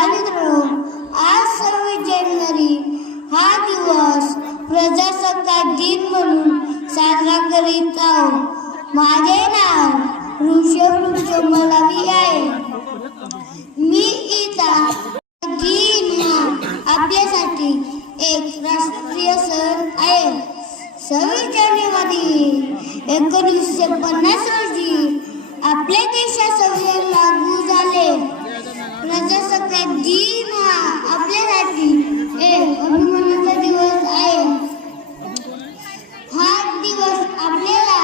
बालमित्रांनो, आज 26 जानेवारी हा दिवस प्रजासत्ताक दिन म्हणून साजरा करीत आहोत. माझे नाव ऋषभ मलावी आहे. मी इथं दिन आपल्यासाठी एक राष्ट्रीय सण आहे. 26 जानेवारी 1950 रोजी आपल्या देशात संविधान लागू झाले. प्रजासत्ताक दिन हा आपल्यासाठी एक अभिमानाचा दिवस आहे. हा दिवस आपल्याला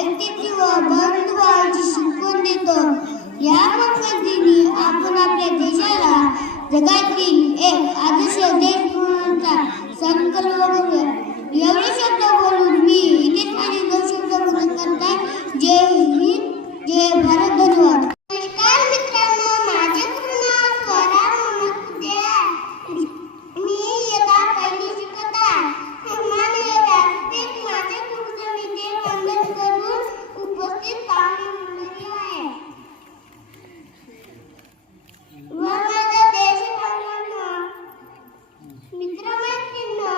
एकतेची व बंधुभावाची शिकवण देतो. या मंगल दिनी आपण आपल्या देशाला जगातील एक आदर्श देश बनवण्याचा संकल्प करूया. एवढे शब्द बोलून मी इथेच माझे 2 शब्द पूर्ण करताय. जय हिंद, जय भारत. धन्यवाद. नमस्कार मित्रांनो, माझे पूर्ण नाव स्वरा मोहम्मद आहे. मी इयत्ता पहिली शिकत आहे. माननीय व्यासपीठ माझे गुरुजनीचे वंदन करून उपस्थित पाहुणे मंडळी आहे व माझ्या देशबांधवांनो, मित्रमैत्रिणींनो,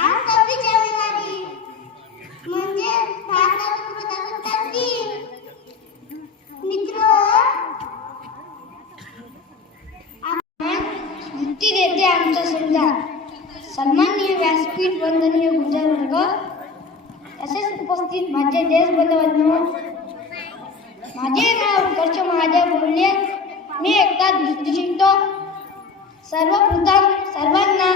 आज 26 जानेवारी म्हणजे भारताचा प्रजासत्ताक दिन. मुक्ती देते आमचा संविधान. सन्माननीय व्यासपीठ, वंदनीय गुरुजनवर्ग, तसेच उपस्थित माझे देशबांधवांनो, माझे नाव उत्कर्ष महादेव बोलले. मी एकटा दुसरी शिकतो. सर्वप्रथम सर्वांना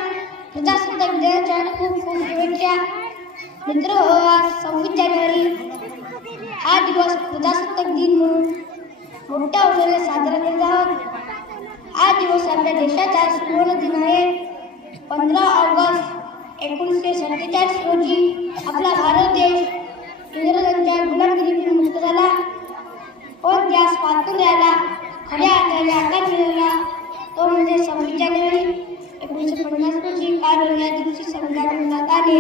प्रजासत्ताक दिनाच्या खूप खूप शुभेच्छा. मित्र, आज 26 जानेवारी हा दिवस प्रजासत्ताक दिन म्हणून मोठ्या उत्साहाने साजरा करत आहोत. हा दिवस आपल्या देशाचा सुवर्ण दिन आहे. 15 ऑगस्ट 1947 रोजी आपला भारत देश इंग्रजांच्या गुलामगिरीतून मुक्त झाला. पण त्या स्वातंत्र्याला खऱ्या अर्थाने आकार मिळाला तो म्हणजे 26 जानेवारी 1950 रोजी. कारण या दिवशी संविधान बनवण्यात आले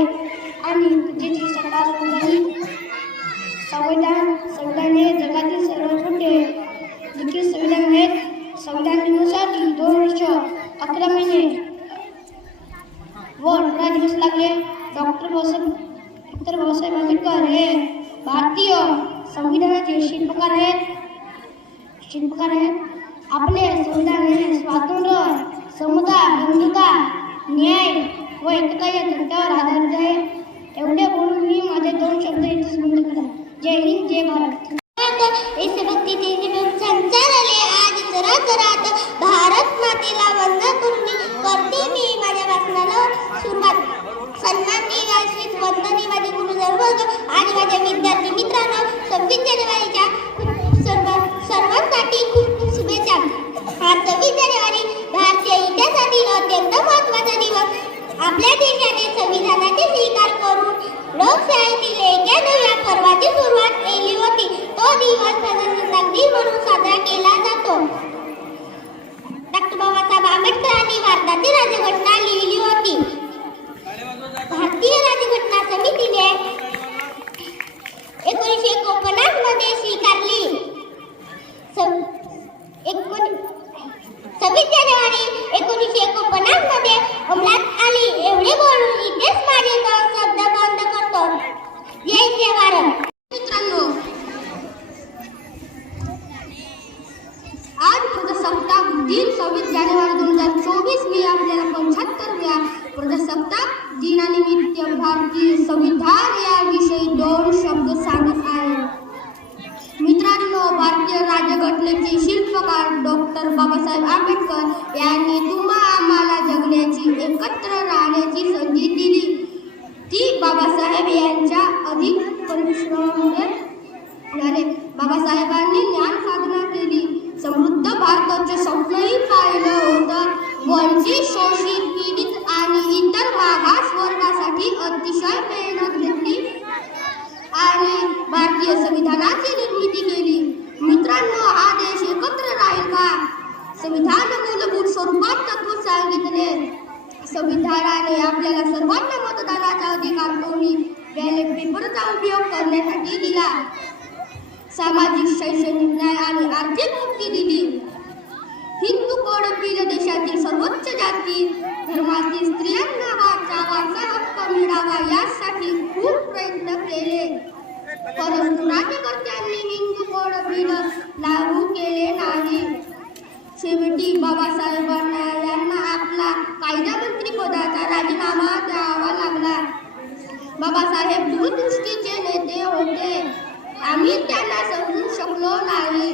आणि त्याची सकाळ सुरू झाली. संविधान हे जगातील सर्व मोठे लिखित संविधान आहेत. संविधान दिनासाठी 2 वर्ष 11 महिने व 18 दिवस लागले. डॉक्टर बाबासाहेब आंबेडकर हे भारतीय संविधानाचे शिल्पकार आहेत. आपले संविधान हे स्वातंत्र्य, समता, बंधुता, न्याय व एकता या तत्त्वावर आधारित आहे. एवढे बोलून मी माझे 2 शब्द इथेच बंद करतो. जय हिंद, जय भारत. देशभक्ती संचारले आज जरात भारत मातेला वंदन करून करते मी माझ्या भाषणाला सुरुवात. सन्माननीय व्यासपीठ, वंदनीय माझे गुरुजनवर्ग आणि माझ्या विद्यार्थी मित्रांनो, 26 जानेवारीच्या सर्वांसाठी खूप खूप शुभेच्छा. हा 26 जानेवारी भारतीय इतिहासातील अत्यंत महत्त्वाचा दिवस. आपल्या देशाने संविधानाचे स्वीकार करून लोकशाहीतील एका नव्या पर्वाची सुरुवात केली होती. तो दिवस प्रजासत्ताक दिन म्हणून साजरा केला जातो. डॉक्टर बाबासाहेब आंबेडकरांनी भारताची राज्यघटना लिहिली होती. भारतीय राज्यघटना समितीने 1949 मध्ये स्वीकारली. 26 जानेवारी 1949 मध्ये अंमलात आली. एवढे बोलून इथेच माझे 2 शब्द बंद करतो. जय जय भारत. मित्रांनो, आज प्रजासत्ताक दिन 26 जानेवारी 2024 मी आपल्याला 75व्या प्रजासत्ताक दिनानिमित्त भारतीय संविधान याविषयी 2 शब्द सांगत आहे. मित्रांनो, भारतीय राज्यघटनेचे शिल्पकार डॉक्टर बाबासाहेब आंबेडकर यांनी आम्हाला जगण्याची, एकत्र राहण्याची संधी दिली. ती बाबासाहेब यांच्या अधिक परिश्रमामुळे झाले. बाबासाहेबांनी ज्ञान साधना केली. समृद्ध भारताचे स्वप्नही पाहिलं होतं. वंचित, शोषित, पीडित आणि इतर मागास वर्गासाठी अतिशय मेहनत घेतली आणि भारतीय संविधानाची निर्मिती केली. मित्रांनो, हा देश एकत्र राहील का? संविधान मूलभूत स्वरूपात तत्व सांगितले. संविधानाने आपल्याला सर्वांना मतदानाचा अधिकार करून बॅलेट पेपरचा उपयोग करण्यासाठी दिला. सामाजिक, शैक्षणिक न्याय आणि आर्थिक मुक्ती दिली. हिंदू कोडपीर देशातील सर्वोच्च जाती धर्मातील स्त्रियांना वारसा हक्क मिळावा यासाठी खूप प्रयत्न केले, परंतु राज्यकर्त्यांनी हिंदू कोडपीर लागू केले नाही. शेवटी बाबासाहेबांना यांना आपला कायदामंत्री पदाचा राजीनामा द्यावा लागला. बाबासाहेब दूरदृष्टीचे नेते होते, आम्ही त्यांना समजू शकलो नाही.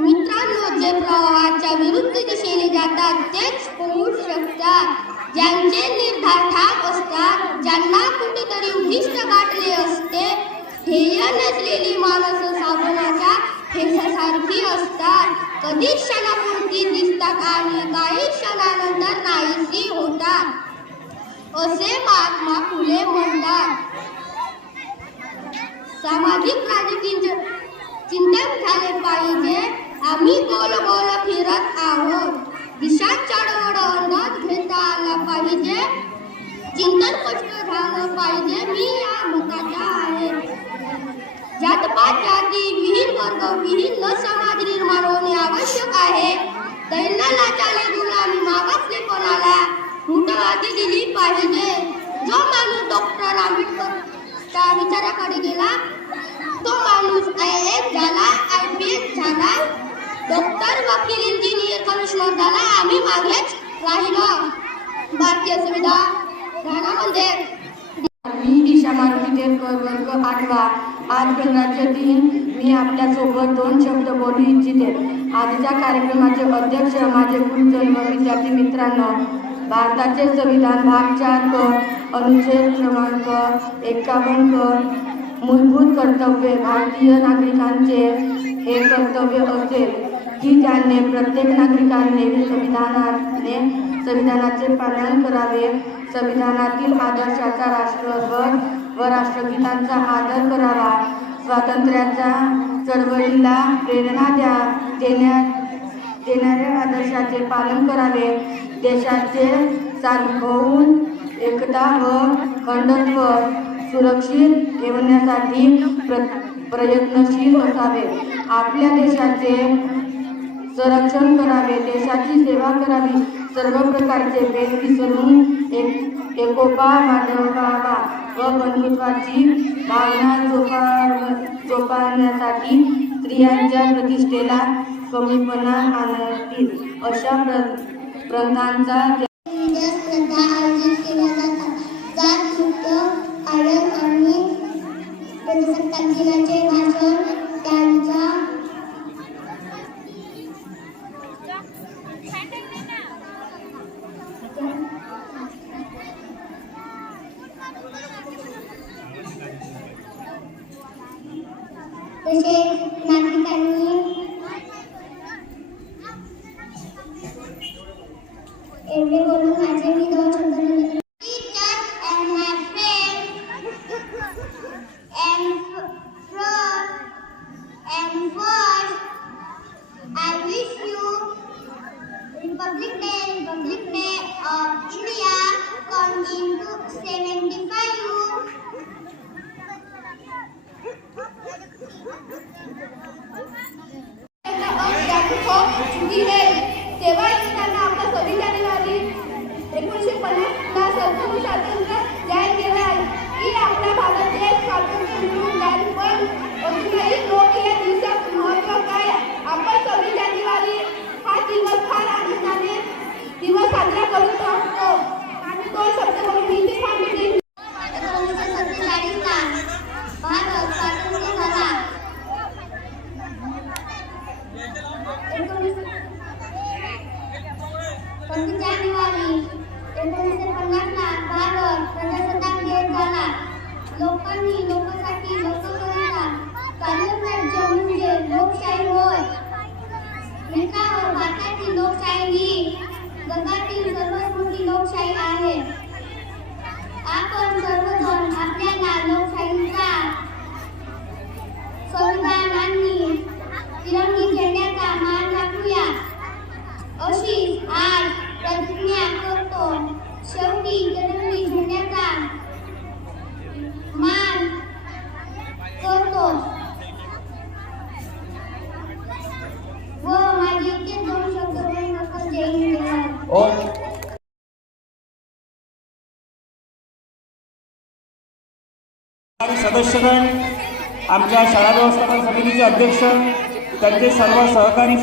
मित्रांनो, जे प्रवाहाच्या विरुद्ध दिशेने जातात तेच होऊ शकतात. ज्यांचे निर्धार ठाम असतात, ज्यांना कुठेतरी उद्दिष्ट गाठले असते, ध्येय नसलेली माणसं साबणाच्या फेसासारखी असतात. कधी क्षणापुरती दिसतात आणि काही क्षणानंतर नाहीशी होतात, असे महात्मा फुले म्हणतात. सामाजिक राजकीय चिंतन झाले पाहिजे. आम्ही गोल गोल फिरत आहोत. दिशा चढवड अंदाज घेता आला पाहिजे. चिंतन स्पष्ट झालं पाहिजे. मी या मताचा आहे. जातपात जाती विहीन वर्ग विहीन न समाज निर्माण होणे आवश्यक आहे. दैन्यालाचाले गुलामी मागासलेपणाला मुठवादी दिली पाहिजे. जो माणूस डॉक्टर आंबेडकरच्या विचाराकडे गेला, तो माणूस IAS झाला, IPS झाला, डॉक्टर, वकील, इंजिनियर, कमिशनर झाला. आम्ही मागेच राहिलो. भारतीय संविधानामध्ये मी ईशा मारुती देवकर, वर्ग 8वा. आज गणराज्य दिन. मी आपल्यासोबत 2 शब्द बोलू इच्छिते. आजच्या कार्यक्रमाचे अध्यक्ष माझे गुरुजन व विद्यार्थी मित्रांनो, भारताचे संविधान भाग 4 क अनुच्छेद क्रमांक 51 क मूलभूत कर्तव्ये भारतीय नागरिकांचे हे कर्तव्य असेल की त्यांनी प्रत्येक नागरिकांनी संविधानाचे पालन करावे. संविधानातील आदर्शाचा राष्ट्रध्वज व राष्ट्रगीतांचा आदर करावा. स्वातंत्र्याच्या चळवळीला प्रेरणा देणाऱ्या आदर्शाचे पालन करावे. देशाचे सार्वभौम एकता व अखंडत्व सुरक्षित ठेवण्यासाठी प्रयत्नशील असावे. आपल्या देशाचे संरक्षण करावे. देशाची सेवा करावी. सर्व प्रकारचे भेद विसरून एकोपा वाढवावा व बंधुत्वाची भावना जोपासण्यासाठी स्त्रियांच्या प्रतिष्ठेला कमीपणा आणतील अशा प्रथांचा स्पर्धा आयोजित केल्या जातात. जातमुक्त आयोग आणि प्रजासत्ताक दिनाचे भाषण त्यांच्या तसेच नागरिकांनी एवढे बोलून माझे मी 2 शब्द Republic Day of India, counting to 75. तेव्हा त्यांना आपल्या 26 जानेवारी 1950 संपूर्ण स्वातंत्र्य जाहीर केले आहे की आपल्या भारत देश स्वातंत्र्य मिळून जाईल. पण अजूनही लोक या दिवसात महत्त्व काय, आपण 26 जानेवारी हा दिवस फार आनंदाने दिवस साजरा करत असतो. आणि 2 शब्द बोलून मी ते सांगितले. 1947 ला भारत स्वातंत्र्य झाला. 25 जानेवारी 1950 ला भारत प्रजासत्ताक दिन झाला. लोकांनी लोकांसाठी लोककलेचा चालक राज्य म्हणजे लोकशाही होय. मित्रांनो, भारताची लोकशाही ही जगातील सर्वात मोठी लोकशाही आहे. आपण सर्वजण आपल्याला लोकशाहीचा संविधान आणि तिरंगी झेंड्याचा मान राखूया अशी आज प्रतिज्ञा करतो. शेवटी तिरंगी झेंड्याचा मान करतो. ओ सदस्यगण, आमच्या शाळा व्यवस्थापन समितीचे अध्यक्ष, त्यांचे सर्व सहकारी